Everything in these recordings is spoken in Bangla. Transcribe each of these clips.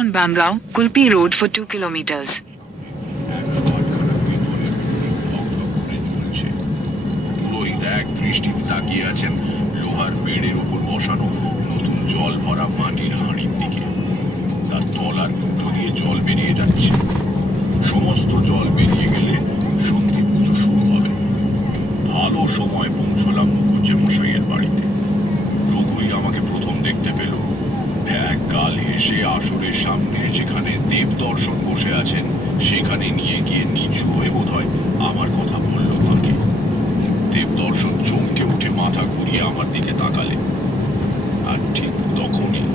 on Bangao, Kulpi Road for 2 kilometers. দৃষ্টিতে তাকিয়ে আছেন লোহার বেড়ের ওপর বসানো নতুন জল ভরা মাটির হাঁড়ির দিকে। তার তলার ফুটো দিয়ে জল বেরিয়ে যাচ্ছে। সমস্ত জল বেরিয়ে গেলে সন্ধি পুজো শুরু হবে। ভালো সময় পৌঁছলাম মুখুজ্জে মশাইয়ের বাড়িতে। রঘুই আমাকে প্রথম দেখতে পেল। এক গাল হেসে আসরের সামনে যেখানে দেবদর্শন বসে আছেন সেখানে নিয়ে গিয়ে নিচু হয়ে বোধ হয় আমার কথা বলল তাকে। দেবদর্শন চমকে উঠে মাথা ঘুরিয়ে আমার দিকে তাকালেন। আর ঠিক তখনই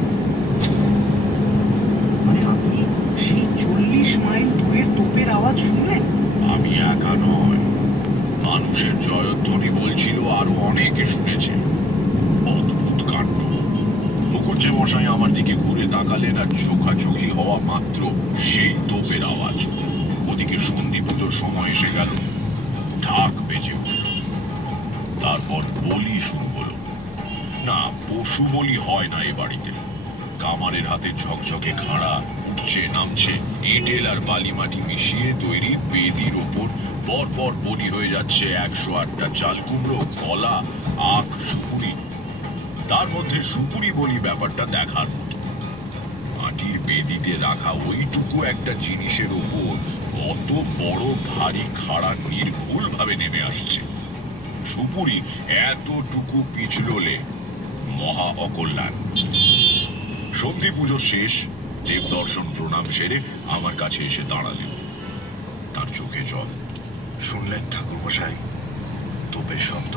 আপনি সেই 40 মাইল দূরের তোপের আওয়াজ শুনলেন? আমি একা নয়, মানুষের জয়ধ্বনি বলছিল আরো অনেকে শুনেছে। অদ্ভুত কাণ্ড। মুখুজ্জে মশাই আমার দিকে ঘুরে তাকালেন আর চোখাচোখি হওয়া মাত্র সেই তোপের আওয়াজ। ওদিকে সন্ধি পুজোর সময় এসে গেল। ঢাক বেজে উঠল। তারপর বলি শুরু হলো। না, পশু বলি হয় না এ বাড়িতে। কামারের হাতে ঝকঝকে খাড়া উঠছে নামছে এঁটেল আর বালি মাটি মিশিয়ে তৈরি বেদির ওপর পরপর বলি হয়ে যাচ্ছে 108টা চাল কুমড়ো, কলা, আখ, সুপুরি। তার মধ্যে সুপুরি বলি ব্যাপারটা দেখার মতো। মাটির বেদিতে রাখা ওইটুকু একটা জিনিসের ওপর কত বড় ভারী খাড়া নির্ভুল ভাবে নেমে আসছে। সুপুরি এতটুকু পিছললে মহা অকল্যাণ। সন্ধি পুজো শেষ। দেবদর্শন প্রণাম সেরে আমার কাছে এসে দাঁড়ালেন। তার চোখে জল। শুনলেন ঠাকুর মশাই তোপের শব্দ?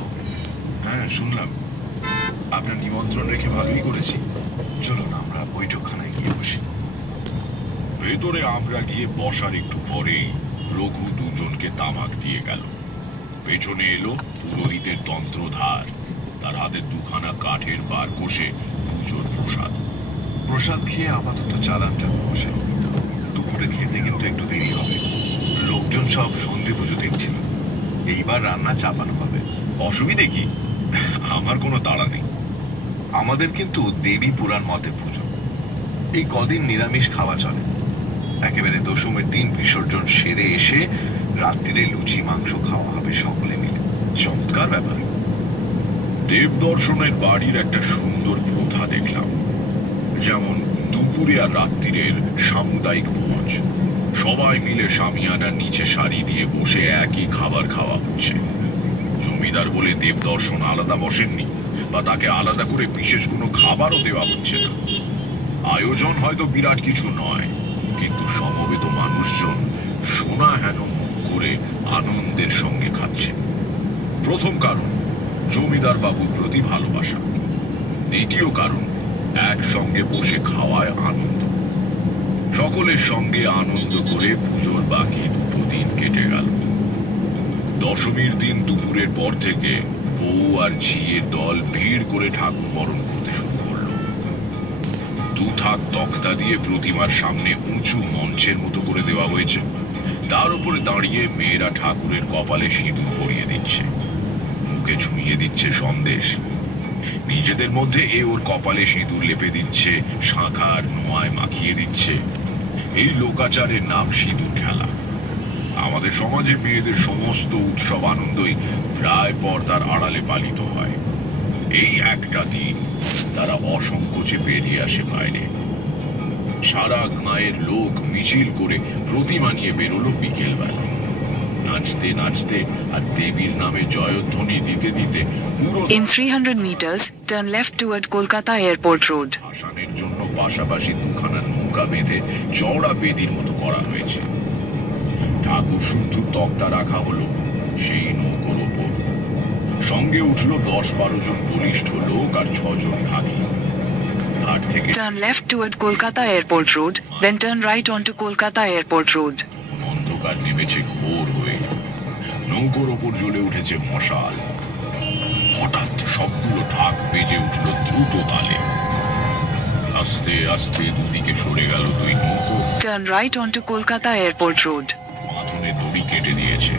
হ্যাঁ, শুনলাম। আপনার নিমন্ত্রণ রেখে ভালোই করেছি। চলুন আমরা বৈঠকখানায় গিয়ে বসি। ভেতরে আমরা গিয়ে বসার একটু পরেই রঘু দুজনকে তামাক দিয়ে গেল। পেছনে এলো পুরোহিতের তন্ত্রধার। তার হাতে দুখানা কাঠের বার কষে পুজোর প্রসাদ। প্রসাদ খেয়ে আপাতত চালান ঠাকুর মশাই। দুপুরে খেতে কিন্তু একটু দেরি হবে। লোকজন সব সন্ধি পুজো দেখছিল। এইবার রান্না চাপানো হবে। অসুবিধে কি? আমার কোনো তাড়া নেই। আমাদের কিন্তু দেবী পুরাণ মতে পুজো। এই কদিন নিরামিষ খাওয়া চলে। একেবারে দশমীর দিন বিসর্জন সেরে এসে রাত্রিরে লুচি মাংস খাওয়া হবে সকলে মিলে। চমৎকার ব্যাপার। দেবদর্শনের বাড়ির একটা সুন্দর প্রথা দেখলাম। যেমন দুপুরে আর রাত্রিরের সামুদায়িক ভোজ। সবাই মিলে শামিয়ানার নিচে সারি দিয়ে বসে একই খাবার খাওয়া হচ্ছে। জমিদার বলে দেবদর্শন আলাদা বসেননি বা তাকে আলাদা করে বিশেষ কোনো খাবারও দেওয়া হচ্ছে না। আয়োজন হয়তো বিরাট কিছু নয়, কিন্তু সমবেত মানুষজন সোনা হেন মুখ করে আনন্দের সঙ্গে খাচ্ছেন। প্রথম কারণ জমিদার বাবুর প্রতি ভালোবাসা। দ্বিতীয় কারণ একসঙ্গে বসে খাওয়ায় আনন্দ। সকলের সঙ্গে আনন্দ করে পুজোর বাকি 2 দিন কেটে গেল। দশমীর দিন দুপুরের পর থেকে বউ আর ঝিয়ের দল ভিড় করে ঠাকুর বরণ করতে শুরু করলো। 2 থাক তক্তা দিয়ে প্রতিমার সামনে উঁচু মঞ্চের মতো করে দেওয়া হয়েছে। তার উপরে দাঁড়িয়ে মেয়েরা ঠাকুরের কপালে সিঁদুর ভরিয়ে দিচ্ছে, মুখে ছুঁয়ে দিচ্ছে সন্দেশ। নিজেদের মধ্যে ওর কপালে সিঁদুর লেপে দিচ্ছে, শাঁখা আর নোয়ায় মাখিয়ে দিচ্ছে। এই লোকাচারের নাম সিঁদুর খেলা। আমাদের সমাজে মেয়েদের সমস্ত উৎসব আনন্দই প্রায় পর্দার আড়ালে পালিত হয়। এই একটা দিন তারা অসংকোচে বেরিয়ে আসে বাইরে। সারা গাঁয়ের লোক মিছিল করে প্রতিমা নিয়ে বেরোলো বিকেলবেলা। নাচতে নাচতে আর দেবীর নামে জয়ধ্বনি দিতে দিতে পুরো। In 300 meters, turn left toward Kolkata Airport Road. ভাসানের জন্য পাশাপাশি 2খানা নৌকা বেঁধে চওড়া বেদির মতো করা হয়েছে। ঠাকুর শুদ্ধ তক্তা রাখা হলো সেই নৌকোর ওপর। সঙ্গে উঠল 10-12 জন বলিষ্ঠ লোক আর 6 জন ঢাকি। ঘাট থেকে Turn left toward Kolkata Airport Road, then turn right onto Kolkata Airport Road. অন্ধকার নেমেছে ঘোর হয়ে। নৌকোর ওপর জ্বলে উঠেছে মশাল। হঠাৎ সবগুলো ঢাক বেজে উঠল দ্রুত তালে। আস্তে আস্তে দুদিকে সরে গেল 2 নৌকো। Turn right onto Kolkata Airport Road. মাথনে দড়ি কেটে দিয়েছে।